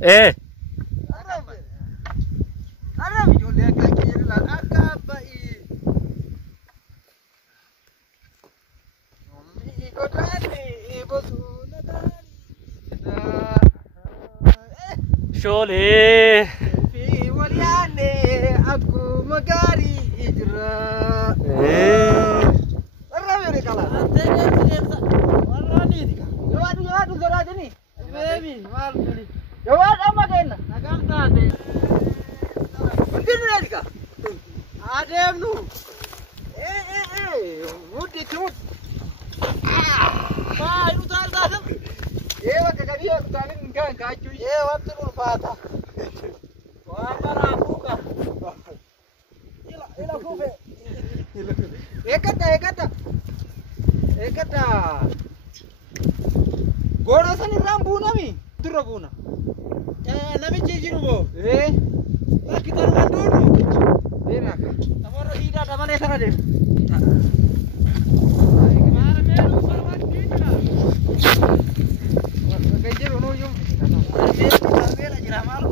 Eh. Arab ijoollee akka keenya akka ba'i. Godaanni bosona daandii. Sholee. Fi waliyaanne akkuma gaarii jira. Arab yoo kala. Warraaniiti. Yoo soraatini. Beebi maal kuni. Yoo amma kenna. Nagaan taate. Hundinuu eedika. Adeemnu. Muddi tumut. Maa ilu taal taasam. Wakka gadi yoo kutaanin kan kaachuu. Wanti kun faata. Waan maraa fuuka. Ila fuufe. Eeggata. Goora san irraan buunami. Durra buuna. Namichi jiru moo? Bakki tarumaan duunu. Beeraka. Namoota hiidhaa malee kana deemu. Maara meeluu barbaachuu jira. Bakka jiru nuyyuu. Meela jira maal?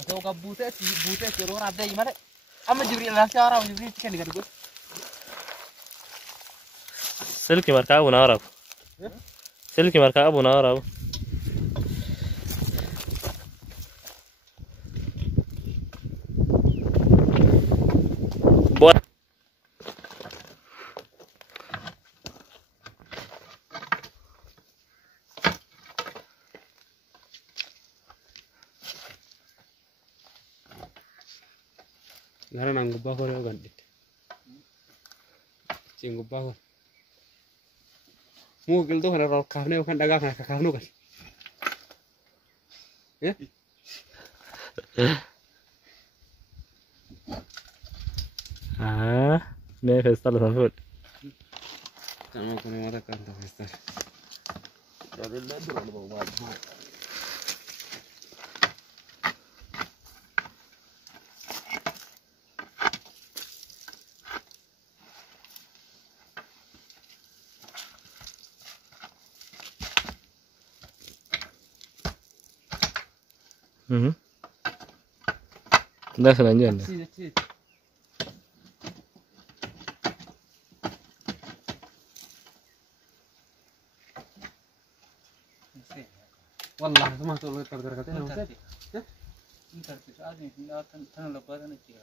Otoo gabbuutee yeroo raabdee malee amma Jibriil laafee haaraaf Jibriil kenni gadi godhu. Silki markaa abu naa waraabu. Silki markaa abu naa waraabu. Gara nang gubbaa koo yoo gandite. Siin gubbaa koo. Muu giltuu kana irraa kaafnee yookaan dhagaa kana akka kaafnu gali. Mee feestal san fuudh. Kanuma kun mata kan ta'u feestal. Dadillee dura luba baaduu. Dah selanjutnya. Achi. والله ما تقول تقدر كده انت تساعد لا تنا لبادن كيا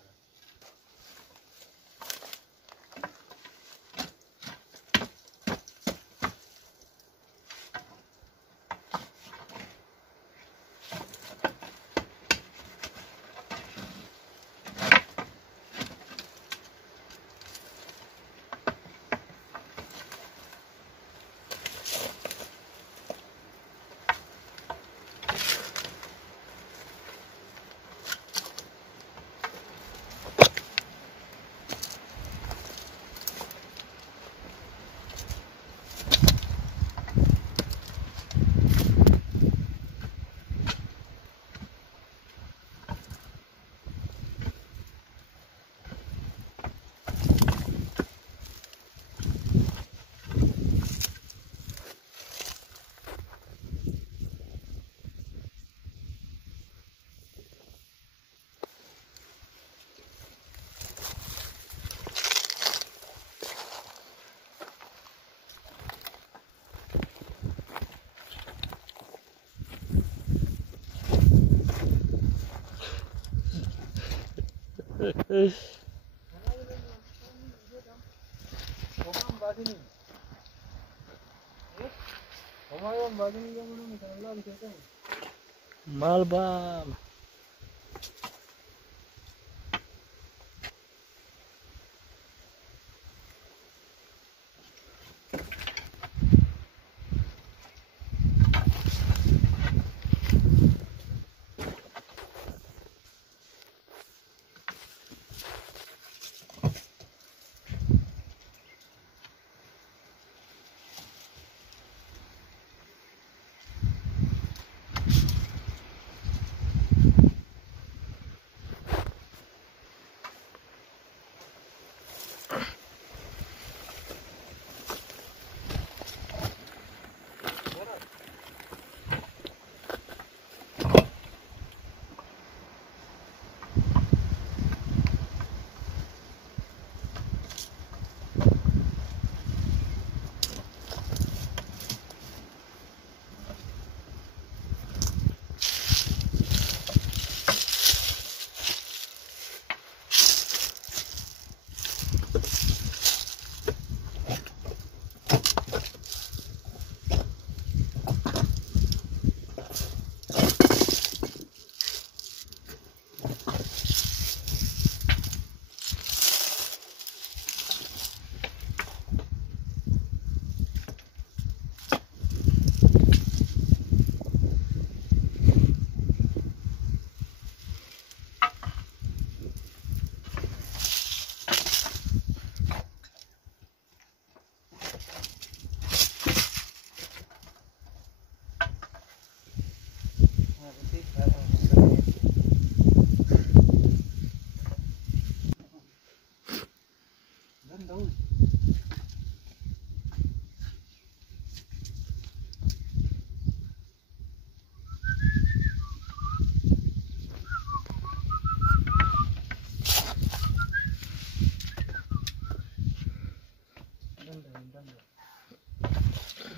Malbam.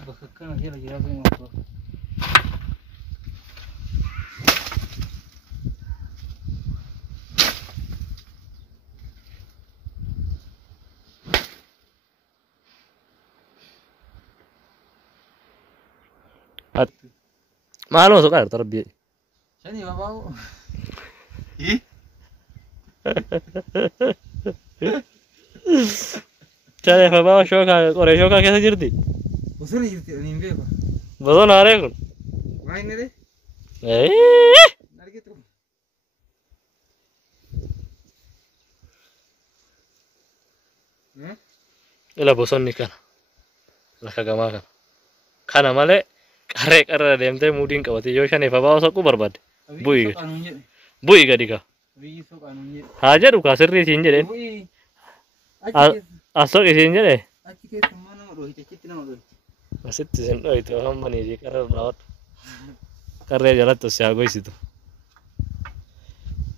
Bakkan aja lagi aku ngobrol. Malu masuk air terbiak. Sini bapak. Cari bapak shoka, orang shoka कैसे गिरती? Usir nimbe ko. बदो ना रे कुन. Main ni deh. Nari gitu. Ila boson nih kan. Laka gama kan. Kana male kare kare demte muding kawati yo shane bapak osok ku barbad. Bui. Bui gadi ka. Bui sok anunya. Hajar uka sirri sinje den. Bui. Asok isinje deh. Aci ke semana rohi cecit na rohi. Masih tuh sen itu ham bani di kare lawat. Kare jalan tuh siago isi tuh.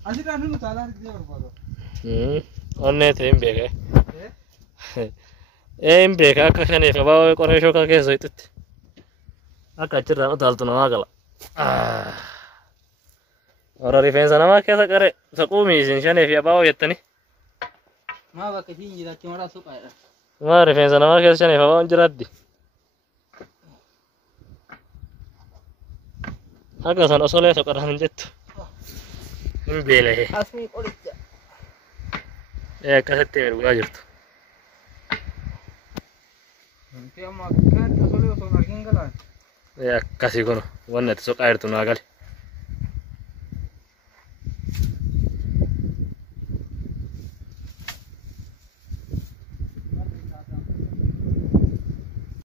Asirraa nu taalaa argitee barbaadu. Onnee ta'e hin beeka. Eh? Hin beeka akka shaniif abaa qoree shookaa keessa hidhutti. Akka achirraan utaaltu namaa gala. Warra rifeensa namaa keessa qaree saquu miisin shanii fi abaa hojjettanii. Maa bakka ishiin jiraatti maraa suphaadha. Maa rifeensa namaa keessa shanii fi abaa hin jiraaddi. Akka san osolee soqaraan hin jettu. Hin beela'e. Asii qoricha. Akkasitti mirgaa jirtu. Wanti amma akka osolee osoo hin argin galaan. Akkasii kun wanni ati soqaa jirtu naa gale.